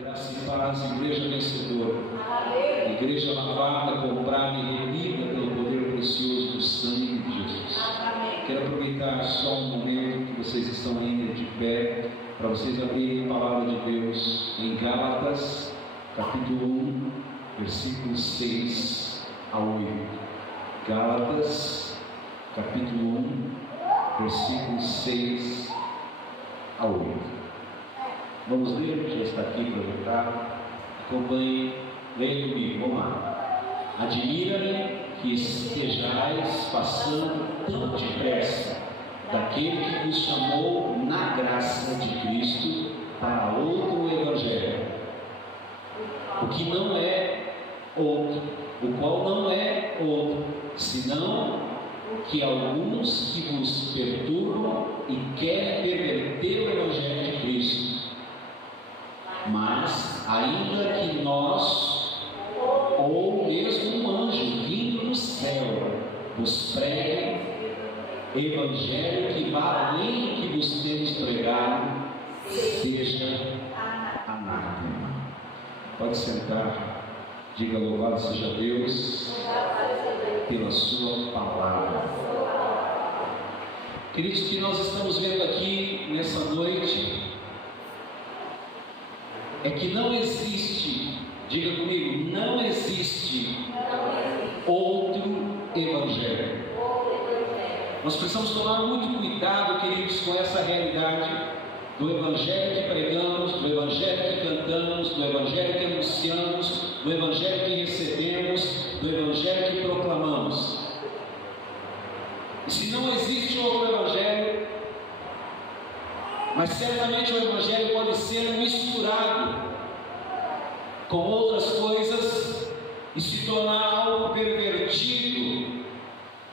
Graça e paz, igreja vencedora, igreja lavada, comprada e remida pelo poder precioso do sangue de Jesus. Quero aproveitar só um momento que vocês estão ainda de pé, para vocês abrirem a palavra de Deus em Gálatas, capítulo 1, versículos 6 a 8. Gálatas, capítulo 1, versículos 6 a 8. Vamos ler, já está aqui para voltar. Acompanhe, leia comigo, vamos lá. Admira-me que estejais passando tão depressa daquele que vos chamou na graça de Cristo para outro evangelho, o que não é outro, o qual não é outro, senão que alguns que vos perturbam e querem perverter o evangelho de Cristo. Mas, ainda que nós, ou mesmo um anjo vindo do céu, vos pregue evangelho que vá além do que vos temos pregado, seja anátema. Pode sentar, diga louvado seja Deus pela sua palavra. Queridos, que nós estamos vendo aqui nessa noite é que não existe, diga comigo, não existe outro evangelho. Nós precisamos tomar muito cuidado, queridos, com essa realidade do evangelho que pregamos, do evangelho que cantamos, do evangelho que anunciamos, do evangelho que recebemos, do evangelho que proclamamos. E se não existe outro evangelho, mas certamente o evangelho pode ser misturado com outras coisas e se tornar algo pervertido.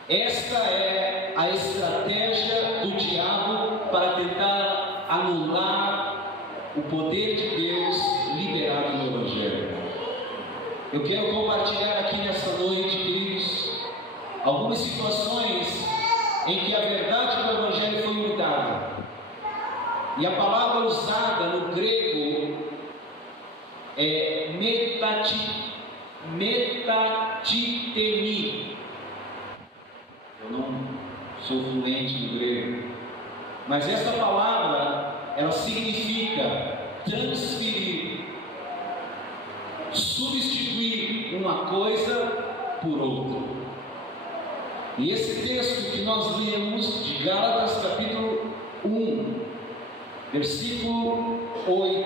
Esta é a estratégia do diabo para tentar anular o poder de Deus liberado no evangelho. Eu quero compartilhar aqui nessa noite, queridos, algumas situações em que a verdade do evangelho foi mudada. E a palavra usada no grego é metatitemi. Eu não sou fluente no grego, mas essa palavra, ela significa transferir, substituir uma coisa por outra. E esse texto que nós lemos de Gálatas capítulo 1, versículo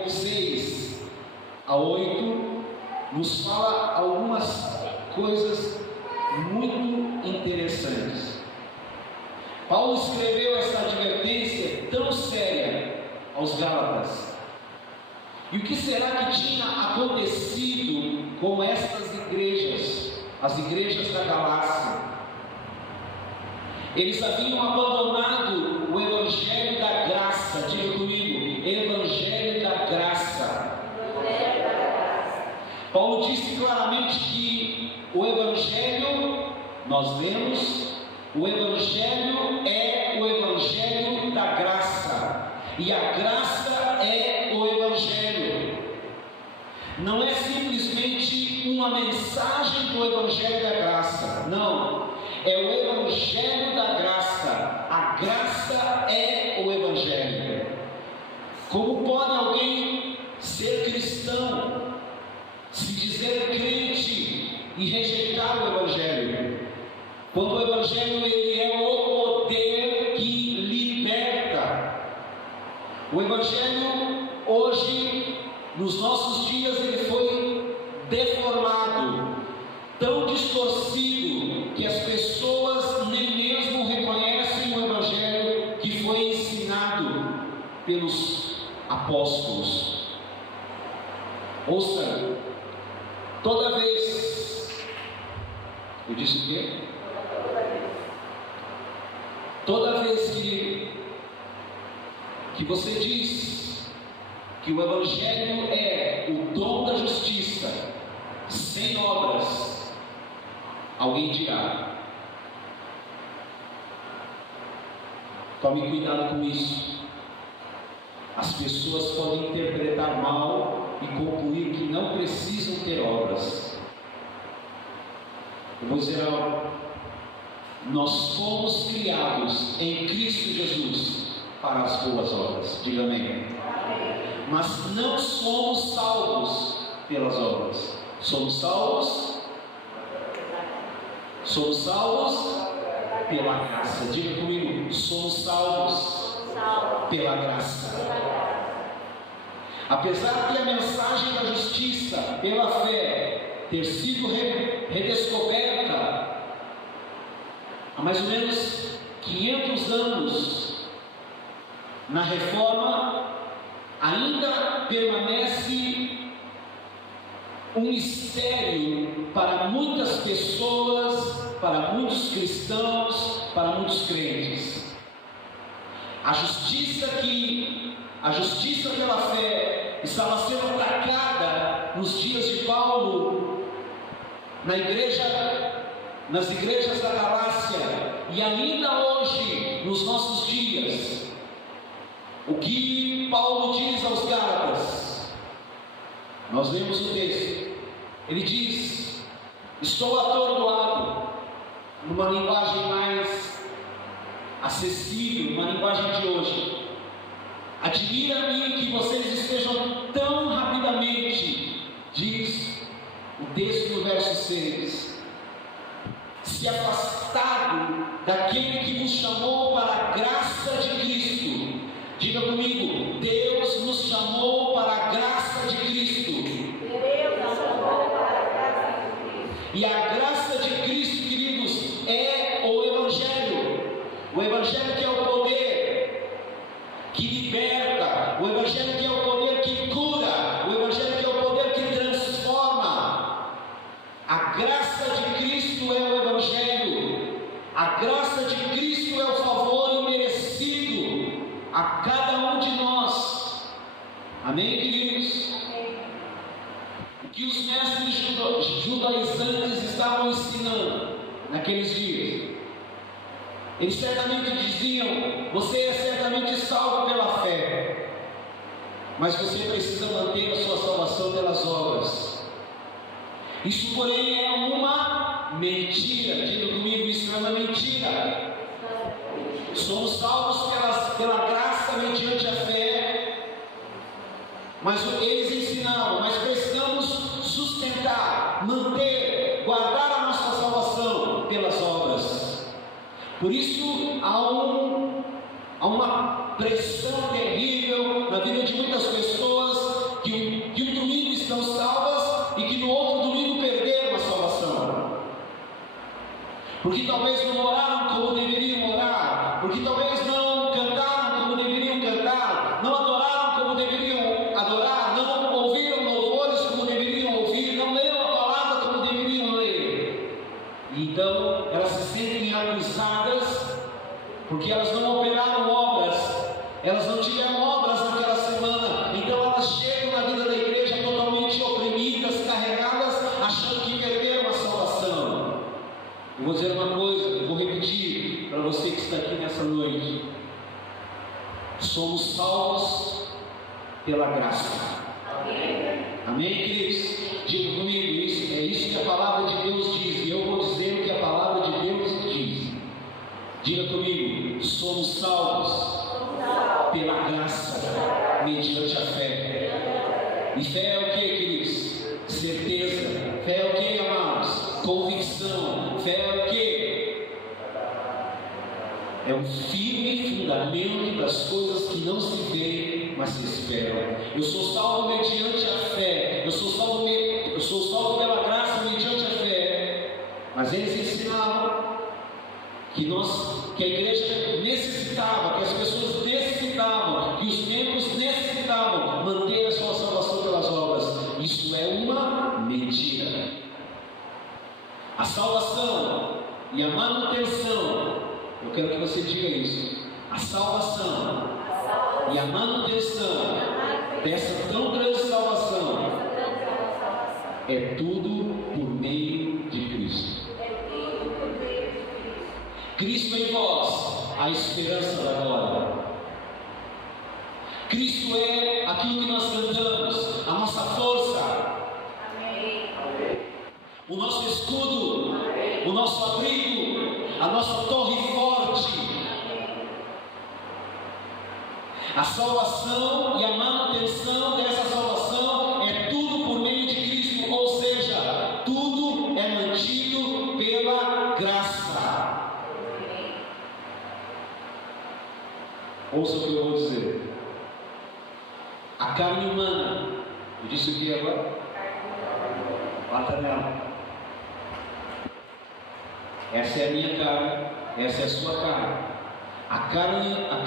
6 a 8, nos fala algumas coisas muito interessantes. Paulo escreveu essa advertência tão séria aos Gálatas. E o que será que tinha acontecido com estas igrejas, as igrejas da Galácia? Eles haviam abandonado o evangelho da graça. Diga comigo, evangelho da graça. Paulo disse claramente que o evangelho, nós lemos, o evangelho é o evangelho da graça, e a graça é o evangelho. Não é simplesmente uma mensagem do evangelho da graça, não. É o evangelho da graça. A graça é o evangelho. Como pode alguém ser cristão, se dizer crente e rejeitar o evangelho? Quando o evangelho ele é o poder que liberta. O evangelho hoje, nos nossos dias, ele foi deformado, tão distorcido, que as pessoas nem mesmo reconhecem o evangelho que foi ensinado pelos apóstolos. Ouça, toda vez, eu disse o quê? Toda vez que você diz que o evangelho é o dom da justiça, sem obras, alguém dirá: tome cuidado com isso. As pessoas podem interpretar mal e Eu vou dizer algo. Nós fomos criados em Cristo Jesus para as boas obras. Diga amém. Mas não somos salvos pelas obras. Somos salvos pela graça. Diga comigo, somos salvos pela graça. Apesar de a mensagem da justiça pela fé ter sido redescoberta há mais ou menos 500 anos na Reforma, ainda permanece um mistério para muitas pessoas, para muitos cristãos, para muitos crentes. A justiça pela fé estava sendo atacada nos dias de Paulo nas igrejas da Galácia, e ainda hoje, nos nossos dias. O que Paulo diz aos Gálatas? Nós lemos o texto. Ele diz: estou atordoado, numa linguagem mais acessível, uma linguagem de hoje. Admira-me que vocês estejam tão rapidamente, diz o texto no verso 6, se afastado daquele que nos chamou para a graça de Cristo. Diga comigo, Deus nos chamou para a graça de Cristo. E a graça de Cristo, queridos, é o Evangelho. O Evangelho que é o poder que liberta, o Evangelho que é o poder que cura, o Evangelho que é o poder que transforma. A graça de Cristo é o Evangelho. A graça de Cristo é o favor imerecido a cada um de nós. Amém, queridos? O que os mestres judaizantes estavam ensinando naqueles dias? Eles certamente diziam: você é certamente salvo pela fé, mas você precisa manter a sua salvação pelas obras. Isso, porém, é uma mentira. Diga comigo, isso é uma mentira. Somos salvos pela graça mediante a fé, mas eles ensinavam: mas precisamos sustentar, manter, guardar a nossa salvação pelas obras. Por isso há uma pressão terrível na vida de muitas pessoas que um domingo estão salvas e que no outro domingo perderam a salvação, porque talvez não oraram como deveriam orar, porque talvez não cantaram como deveriam cantar, não adoraram como deveriam adorar, não ouviram louvores como deveriam ouvir, não leram a palavra como deveriam ler. E então elas se sentem acusadas porque elas não operaram obras, elas não tiveram obras naquela semana. Então elas chegam na vida da igreja totalmente oprimidas, carregadas, achando que perderam a salvação. Eu vou dizer uma coisa, eu vou repetir para você que está aqui nessa noite: somos salvos pela graça. Amém, queridos? Diga comigo, é isso que a palavra de Deus diz, e eu vou dizer o que a palavra de Deus diz. Diga comigo, somos salvos pela graça mediante a fé. E fé é o que, queridos? Certeza. Fé é o que, amados? Convicção. Fé é o que? É um firme fundamento das coisas que não se veem, mas se esperam. Eu sou salvo mediante a fé. Eu sou salvo pela graça mediante a fé. Mas eles ensinavam que a igreja necessitava, que as pessoas necessitavam, que os membros necessitavam manter a sua salvação pelas obras. Isso é uma mentira. A salvação e a manutenção, eu quero que você diga isso: a salvação e a manutenção dessa tão grande salvação é tudo por meio de Cristo. Cristo em vós, a esperança da glória. Cristo é aquilo que nós cantamos, a nossa força, o nosso escudo, o nosso abrigo, a nossa torre forte. A salvação e a manutenção dessa salvação é tudo por meio de Cristo, ou seja, tudo é mantido pela graça. Ouça o que eu vou dizer. A carne humana, eu disse o que agora? Bata nela. Essa é a minha carne, essa é a sua carne. A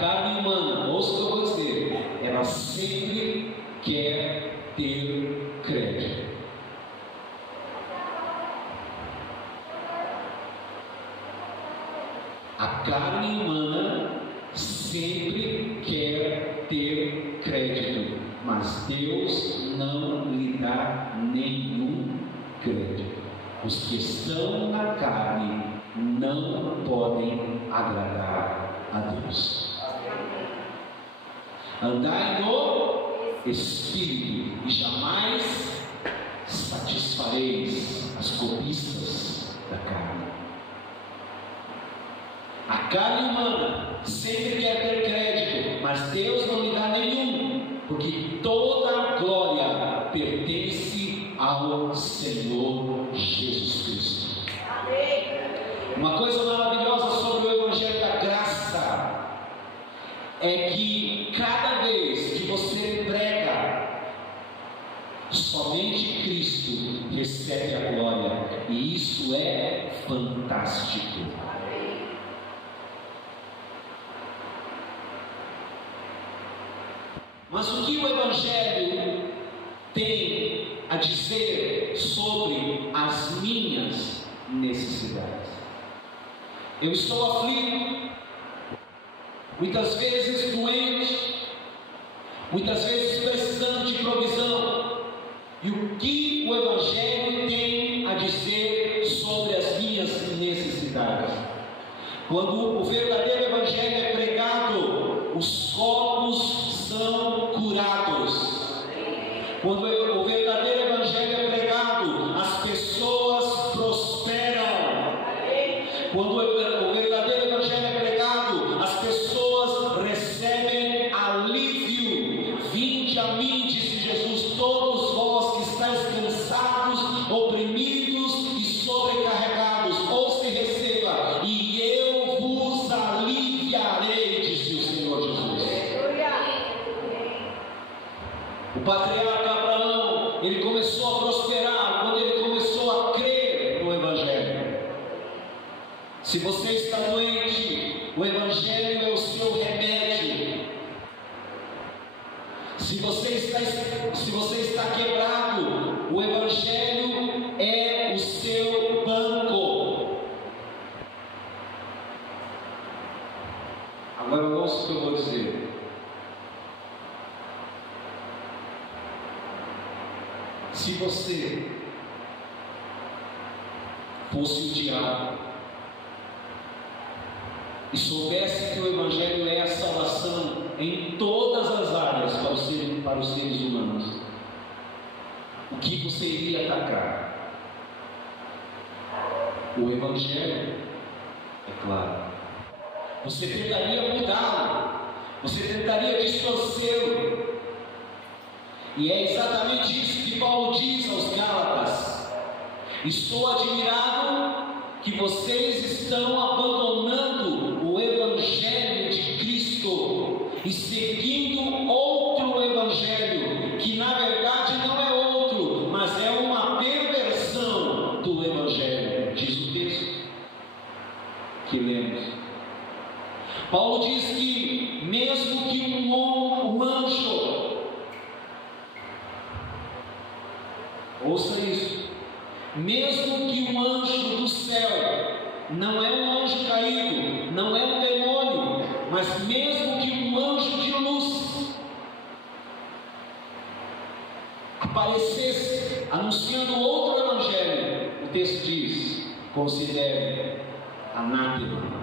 carne humana, ouça o que eu vou dizer, ela sempre quer ter crédito. A carne humana sempre quer ter crédito, mas Deus não lhe dá nenhum crédito. Os que estão na carne não podem agradar a Deus. Andai no Espírito e jamais satisfareis as cobiças da carne. A carne humana sempre quer ter crédito, mas Deus não lhe dá nenhum, porque toda a glória pertence ao Senhor Jesus Cristo. Uma coisa maravilhosa sobre o Evangelho da Graça é que cada vez que você prega, somente Cristo recebe a glória, e isso é fantástico. Mas o que o Evangelho tem a dizer sobre as minhas necessidades? Eu estou aflito, muitas vezes doente, muitas vezes precisando de provisão. E o que o Evangelho tem a dizer sobre as minhas necessidades? Quando o verdadeiro Evangelho é pregado, os corpos são curados. Quando o verdadeiro Evangelho é pregado, as pessoas prosperam. Quando o verdadeiro Evangelho é pregado, as pessoas recebem alívio. Vinde a mim, disse Jesus, todos vós que estáis cansados, oprimidos e sobrecarregados, ouça e receba, e eu vos aliviarei, disse o Senhor Jesus. O patriarca Abraão, ele começou a prosperar quando ele começou a crer no Evangelho. Se você está doente, o Evangelho é o seu remédio. Se você está quebrado, o Evangelho é o seu banco. Agora ouça o que eu vou dizer. Se você fosse o diabo e soubesse que o Evangelho é a salvação em todas as áreas para os seres humanos, o que você iria atacar? O Evangelho, é claro. Você tentaria mudá-lo, você tentaria distorcê-lo. E é exatamente isso que Paulo diz aos Gálatas: estou admirado que vocês estão abandonando o Evangelho de Cristo e seguindo outro Evangelho, que na verdade não é outro, mas é uma perversão do Evangelho, diz o texto que lemos. Paulo diz que mesmo que um anjo, ouça isso, mesmo que um anjo do céu, não é um anjo caído, não é um demônio, mas mesmo que um anjo de luz aparecesse anunciando outro Evangelho, o texto diz: considere anátema.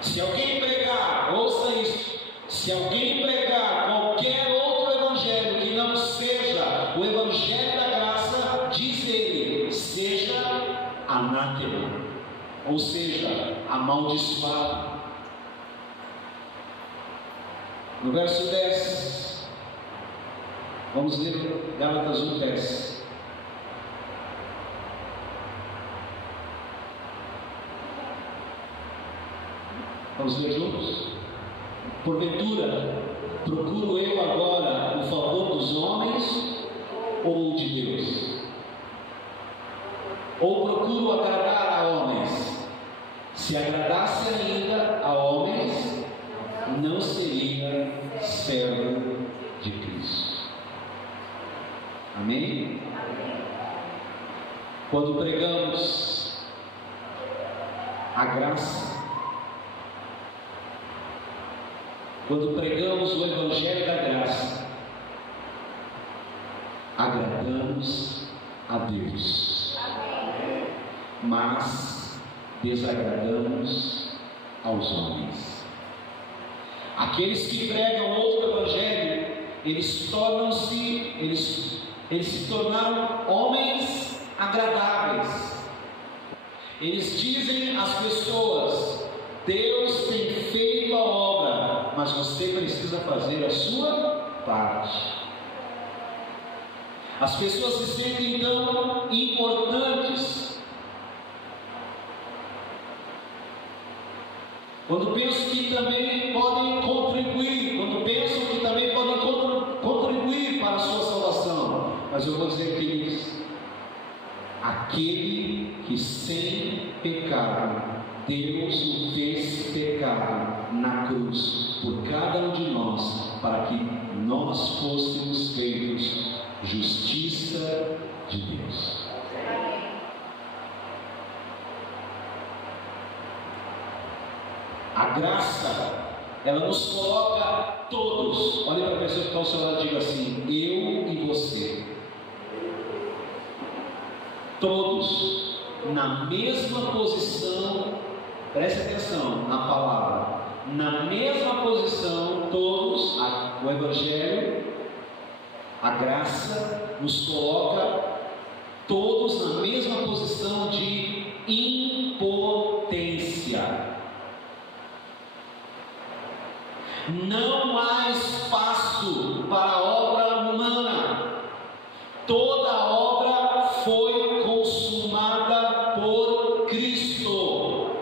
Se alguém pregar, ouça isso, se alguém pregar qualquer outro Evangelho que não seja o Evangelho da graça, diz ele, seja anátema. anátema, ou seja, amaldiçoado. No verso 10, vamos ler Gálatas 1:10. Vamos ler juntos? Porventura, procuro eu agora o favor dos homens ou de Deus? Ou procuro agradar a homens? Se agradasse ainda a homens, não seria servo de Cristo. Amém? Quando pregamos a graça, quando pregamos o Evangelho da graça, agradamos a Deus, mas desagradamos aos homens. Aqueles que pregam outro Evangelho, eles se tornaram homens agradáveis. Eles dizem às pessoas: Deus tem feito a obra, mas você precisa fazer a sua parte. As pessoas se sentem então importantes quando pensam que também podem contribuir, para a sua salvação. Mas eu vou dizer, queridos, aquele que sem pecado, Deus o fez pecado na cruz por cada um de nós, para que nós fôssemos feitos justiça de Deus. A graça, ela nos coloca todos. Olha para a pessoa que está ao seu lado e diga assim: eu e você, todos na mesma posição. Preste atenção na palavra, na mesma posição, todos. O Evangelho, a graça nos coloca todos na mesma posição de impotência. Não há espaço para a obra humana. Toda a obra foi consumada por Cristo.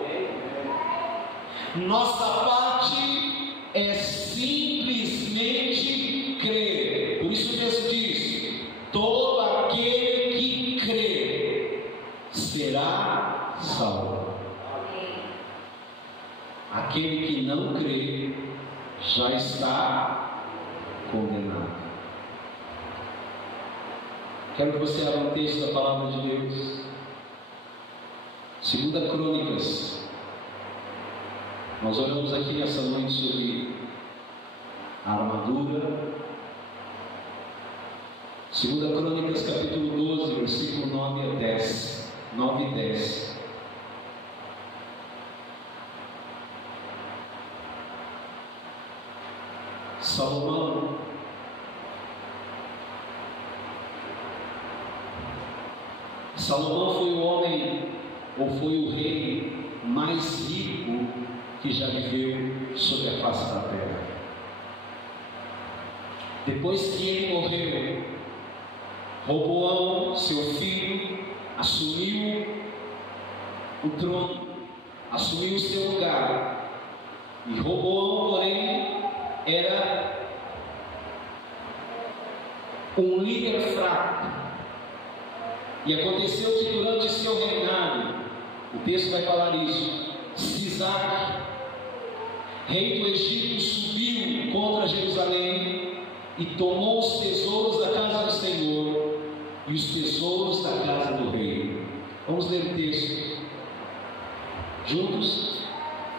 Nossa parte é simplesmente crer. Por isso o texto diz: todo aquele que crê será salvo. Aquele que não crê já está condenado. Quero que você abra um texto da palavra de Deus. 2 Crônicas. Nós olhamos aqui nessa noite sobre a armadura. 2 Crônicas, capítulo 12, versículo 9 e 10. Salomão foi o homem, ou foi o rei mais rico que já viveu sobre a face da terra. Depois que ele morreu, Roboão, seu filho, assumiu o trono, assumiu o seu lugar. E Roboão, porém, era um líder fraco. E aconteceu que durante seu reinado, o texto vai falar isso, Sisaque, rei do Egito, subiu contra Jerusalém e tomou os tesouros da casa do Senhor e os tesouros da casa do rei. Vamos ler o texto juntos?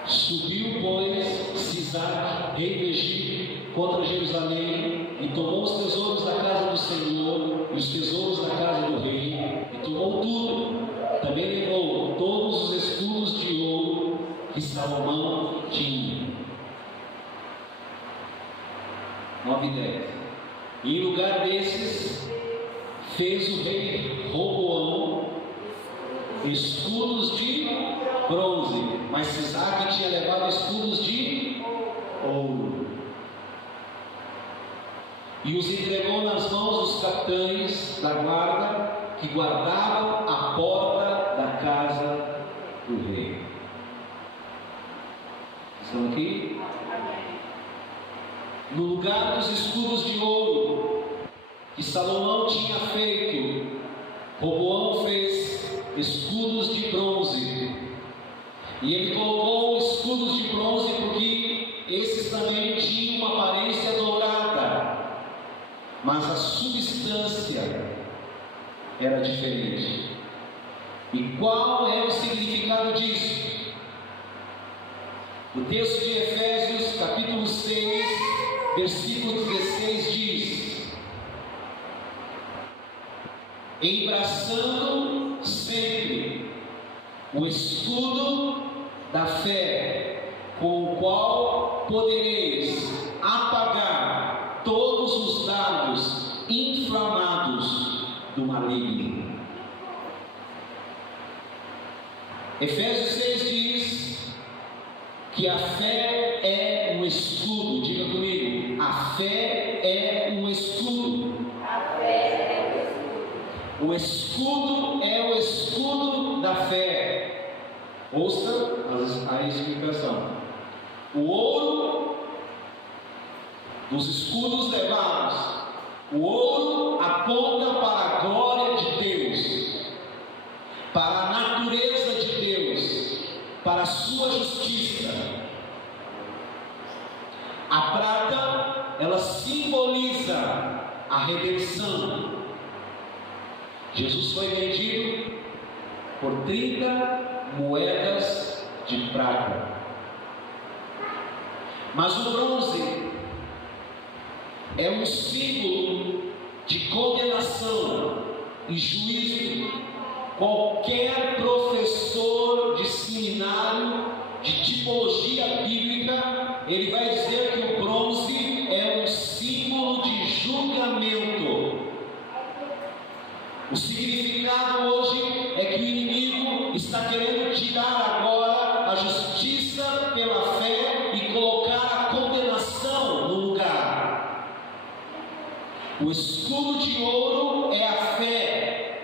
Subiu, pois, Sisaque, rei do Egito, contra Jerusalém, e tomou os tesouros da casa do Senhor e os tesouros da casa do rei, e tomou tudo. Também levou todos os escudos de ouro que Salomão tinha. 9 e 10. E em lugar desses, fez o rei Roboão escudos de bronze, mas Sisaque tinha levado escudos de ouro. E os entregou nas mãos dos capitães da guarda, que guardavam a porta da casa do rei. Estão aqui? No lugar dos escudos de ouro que Salomão tinha feito, Roboão fez escudos de bronze. E ele colocou escudos de bronze porque esses também tinham uma aparência dourada, mas a substância era diferente. E qual é o significado disso? O texto de Efésios, capítulo 6, versículo 16 diz: embraçando sempre o escudo da fé, com o qual podereis apagar todos os dardos inflamados do maligno. Efésios 6 diz que a fé é um escudo. Diga comigo: a fé é um escudo. A fé é um escudo. O escudo é o escudo da fé. Ouça a explicação. O ouro dos escudos levados, o ouro aponta para a glória de Deus, para a natureza de Deus, para a sua justiça. A prata, ela simboliza a redenção. Jesus foi vendido por 30 moedas de prata. Mas o bronze é um símbolo de condenação e juízo. Qualquer professor de seminário de tipologia bíblica, ele vai dizer que o bronze é um símbolo de julgamento. O significado hoje é que o inimigo está querendo tirar agora a justiça pela fé e colocar a condenação no lugar. O escudo de ouro é a fé.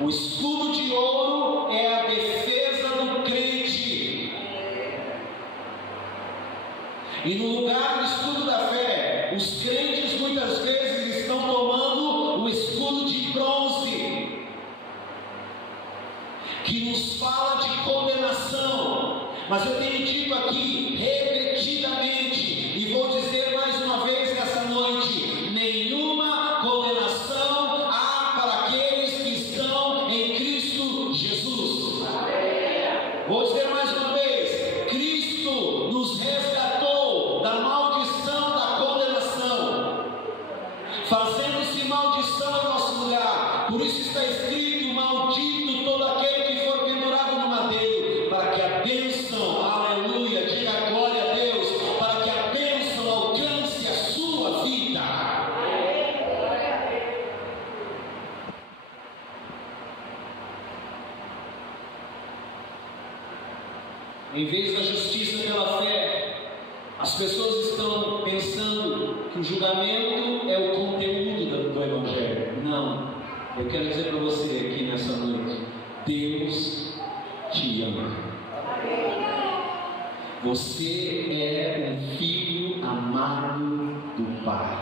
O escudo de ouro é a defesa do crente. E no lugar do escudo da fé, os crentes muitas vezes estão tomando o escudo de bronze, que nos fala de condenação. Mas eu tenho dito aqui repetidamente, e vou dizer mais uma vez nessa noite: nenhuma condenação há para aqueles que estão em Cristo Jesus. Vou dizer mais uma vez: Cristo nos resgatou da maldição da condenação, fazendo-se maldição em nosso lugar. Por isso está escrito: maldito todo aquele que for pendurado no madeiro, para que a bênção, aleluia, diga glória a Deus, para que a bênção alcance a sua vida. Em vez da justiça pela fé, as pessoas estão pensando que o julgamento é o conteúdo do Evangelho. Não, eu quero dizer para você aqui nessa noite: Deus te ama. Você é um filho amado do Pai.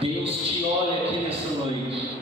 Deus te olha aqui nessa noite,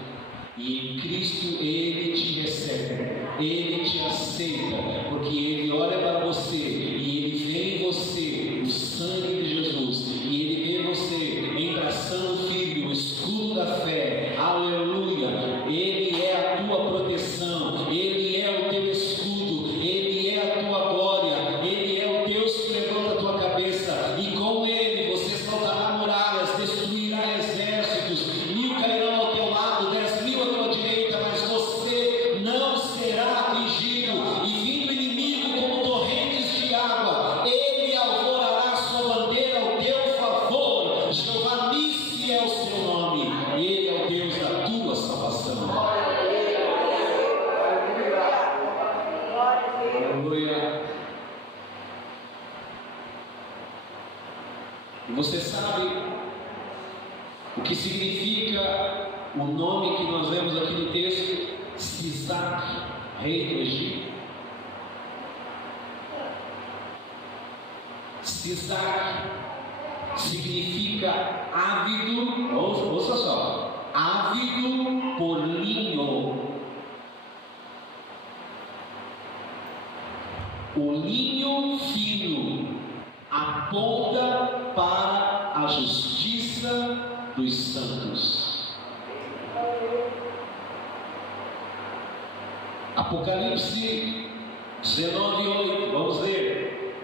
e em Cristo Ele te recebe, Ele te aceita, porque Ele olha para você e Ele vê em você o sangue de Jesus, e Ele vê você embraçando o Filho, o escudo da fé, aleluia. Ele é a tua proteção, Ele é o teu escudo, Ele é a tua glória, Ele é o Deus que levanta a tua cabeça, e com Ele você saltará muralhas, destruirá exércitos, 1000 cairão ao teu lado, 10.000 à tua direita, mas você não será atingido. E vindo o inimigo como torrentes de água, ele alvorará sua bandeira Você sabe o que significa o nome que nós vemos aqui no texto? Sisac, rei do Egito. Sisac significa ávido, ouça só, ávido por linho. O linho fino aponta para a justiça dos santos. Apocalipse 19:8, vamos ler.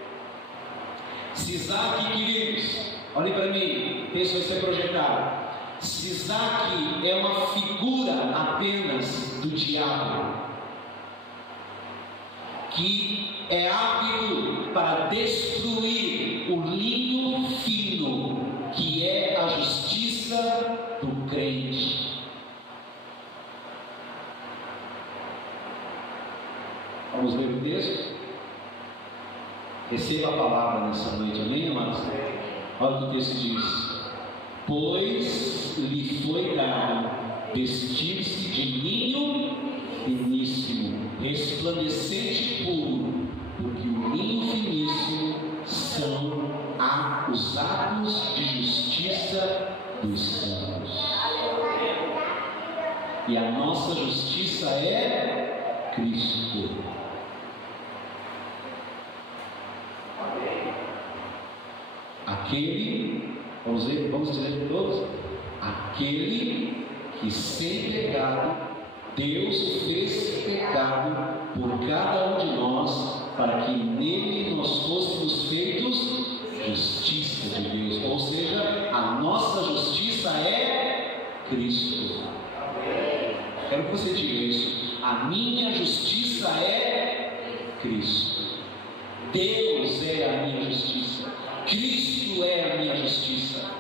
Sisac, queridos, olhem para mim, isso vai ser projetado. Sisac é uma figura apenas do diabo, que é ávido para destruir o linho fino, que é a justiça do crente. Vamos ler o texto? Receba a palavra nessa noite, amém, amados? Olha o que o texto diz: pois lhe foi dado vestir-se de linho finíssimo, resplandecente e puro, porque o linho finíssimo são os atos de justiça dos santos. E a nossa justiça é Cristo. Aquele, vamos dizer todos, aquele que sem pecado Deus fez pecado por cada um de nós, para que nele nós fôssemos feitos justiça de Deus. Ou seja, a nossa justiça é Cristo. Quero que você diga isso. A minha justiça é Cristo. Deus é a minha justiça. Cristo é a minha justiça.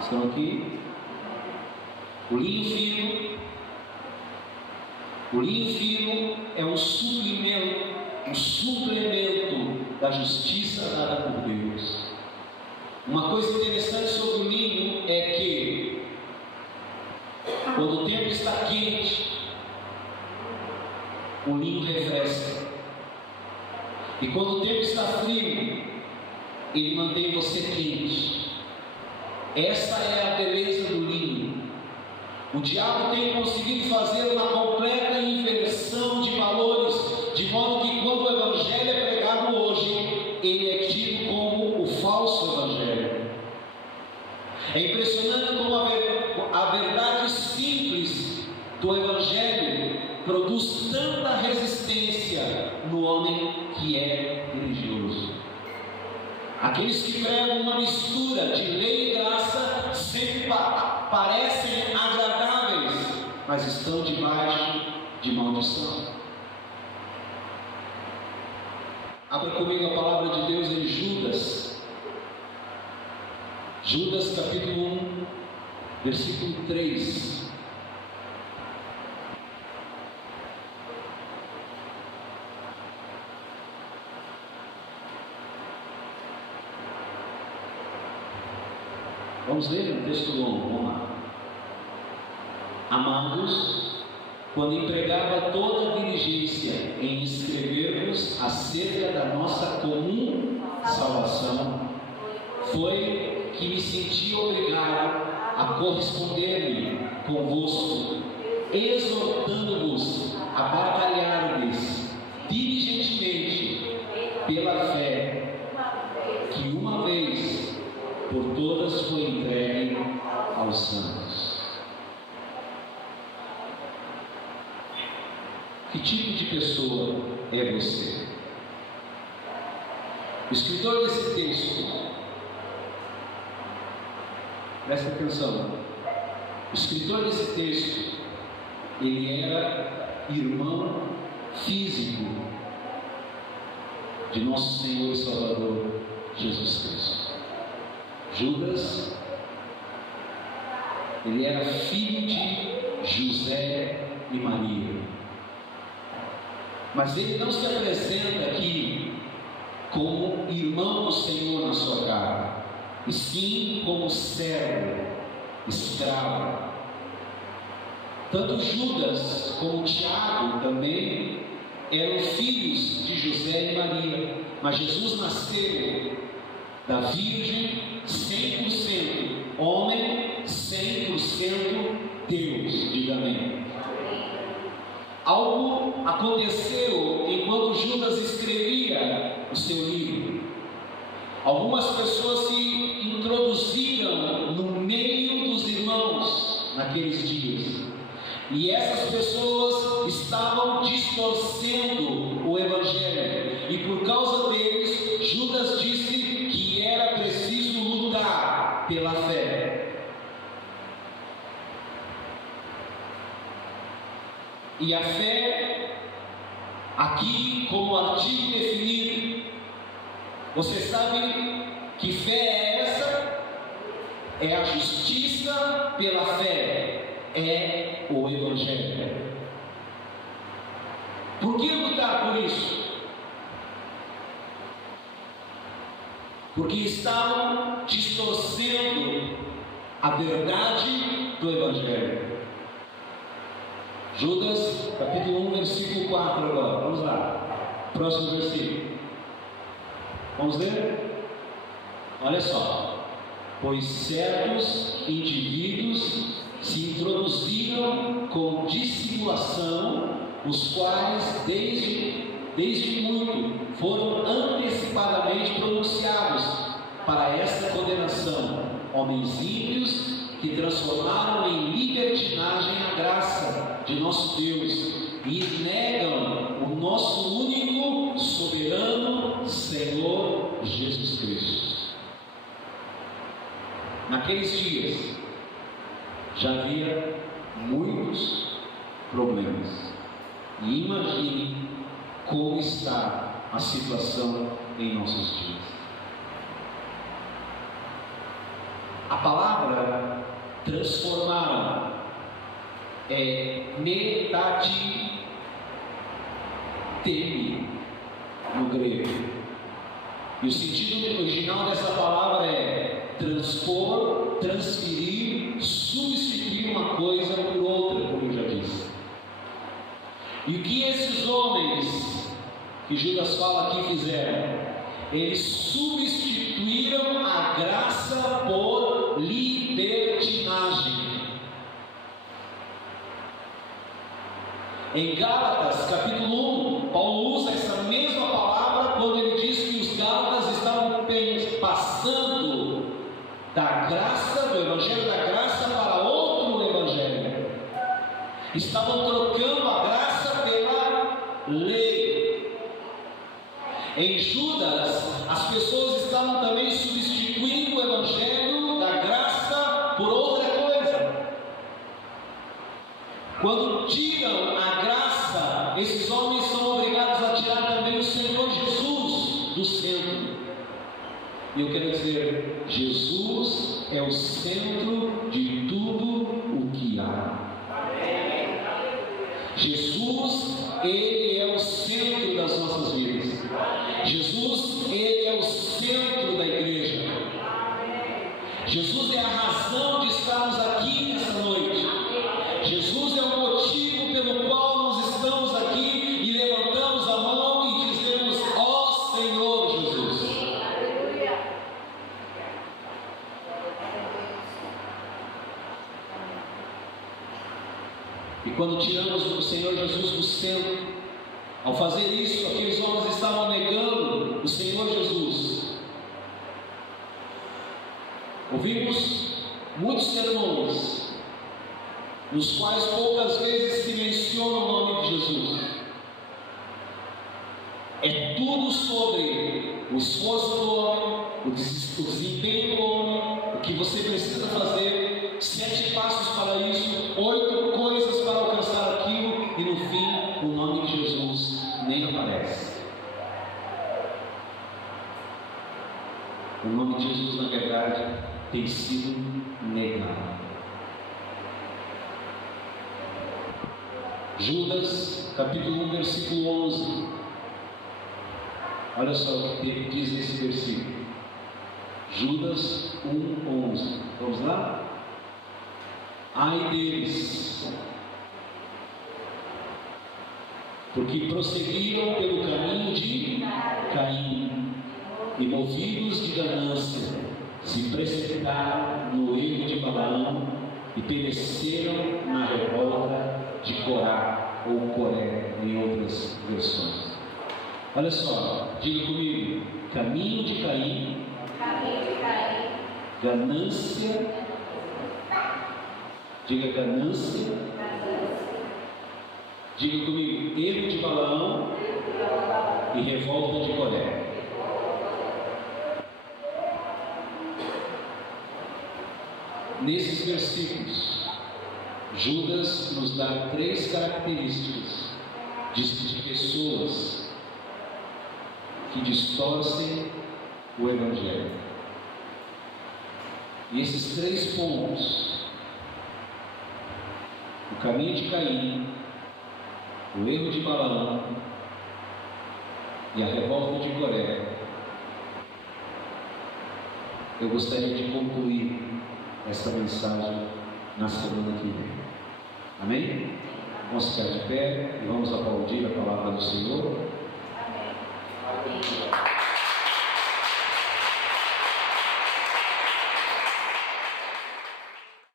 Estão aqui? O linho fino é um suplemento da justiça dada por Deus. Uma coisa interessante sobre o linho é que quando o tempo está quente, o linho refresca, e quando o tempo está frio, ele mantém você quente. Essa é a beleza do linho. O diabo tem conseguido fazer uma completa inversão de valores, de modo que quando o evangelho é pregado hoje, ele é tido como o falso evangelho. É impressionante como a verdade simples do evangelho produz tanta resistência no homem que é religioso. Aqueles que pregam uma mistura de lei e graça sempre parecem agradáveis, mas estão debaixo de maldição. Abra comigo a palavra de Deus em Judas. Judas capítulo 1, versículo 3. Vamos ler um texto longo, vamos lá. Amados, quando empregava toda a diligência em escrever-vos acerca da nossa comum salvação, foi que me senti obrigado a corresponder-me convosco, exortando-vos a batalhar-lhes diligentemente pela fé que uma vez por todas foi entregue aos santos. Que tipo de pessoa é você? O escritor desse texto, presta atenção, o escritor desse texto, ele era irmão físico de nosso Senhor e Salvador Jesus Cristo. Judas, ele era filho de José e Maria. Mas ele não se apresenta aqui como irmão do Senhor na sua carne, e sim como servo, escravo. Tanto Judas como Tiago também eram filhos de José e Maria, mas Jesus nasceu da Virgem 100% homem, 100% Deus. Diga amém. Algo aconteceu enquanto Judas escrevia o seu livro. Algumas pessoas se introduziram no meio dos irmãos naqueles dias, e essas pessoas estavam distorcendo o Evangelho, e por causa deles, Judas disse que era preciso lutar pela fé. E a fé, aqui como artigo definido, você sabe que fé é essa? É a justiça pela fé, é o Evangelho. Por que lutar por isso? Porque estavam distorcendo a verdade do Evangelho. Judas, capítulo 1, versículo 4 agora. Vamos lá. Próximo versículo. Vamos ler? Olha só. Pois certos indivíduos se introduziram com dissimulação, os quais desde muito foram antecipadamente pronunciados para essa condenação, homens ímpios que transformaram em libertinagem a graça de nosso Deus e negam o nosso único, soberano Senhor Jesus Cristo. Naqueles dias já havia muitos problemas, e imagine como está a situação em nossos dias. A palavra transformaram é metade teme no grego, e o sentido original dessa palavra é transpor, transferir, substituir uma coisa por outra, como eu já disse. E o que esses homens que Judas fala aqui fizeram? Eles substituíram a graça por libertinagem. Em Gálatas, capítulo 1, Paulo usa essa mesma palavra quando ele diz que os gálatas estavam passando da graça, do evangelho da graça, para outro evangelho. Estavam trocando a graça pela lei. Em Judas, as pessoas estavam também substituindo o evangelho da graça por outra coisa. Quando tiram a graça, esses homens são obrigados a tirar também o Senhor Jesus do centro. E eu quero dizer, Jesus é o centro de tudo o que há. Jesus, Ele é o centro das nossas vidas. Jesus, Ele é o centro da igreja. Jesus é a razão de estarmos aqui nessa noite. Jesus é o motivo pelo qual nós estamos aqui e levantamos a mão e dizemos: ó Senhor Jesus. E quando tiramos o Senhor Jesus do centro, ao fazer isso, aqueles homens estavam negando o Senhor Jesus. Ouvimos muitos sermões, nos quais poucas vezes se menciona o nome de Jesus. É tudo sobre o esforço do homem, o desempenho do homem, o que você precisa fazer, 7 passos para isso, 8 coisas para alcançar aquilo, e no fim, o nome de Jesus nem aparece. O nome de Jesus, na verdade, tem sido negado. Judas, capítulo 1, versículo 11. Olha só o que diz nesse versículo. Judas 1, 11. Vamos lá? Ai deles, porque prosseguiram pelo caminho de Caim, e movidos de ganância, se precipitaram no erro de Balaão e pereceram na revolta de Corá, ou Coré, em outras versões. Olha só, diga comigo: caminho de Caim, ganância, diga ganância, diga comigo, erro de Balaão e revolta de Coré. Nesses versículos, Judas nos dá 3 características de pessoas que distorcem o Evangelho. E esses 3 pontos, o caminho de Caim, o erro de Balaão e a revolta de Coré, eu gostaria de concluir esta mensagem na semana que vem. Amém? Vamos ficar de pé e vamos aplaudir a palavra do Senhor. Amém.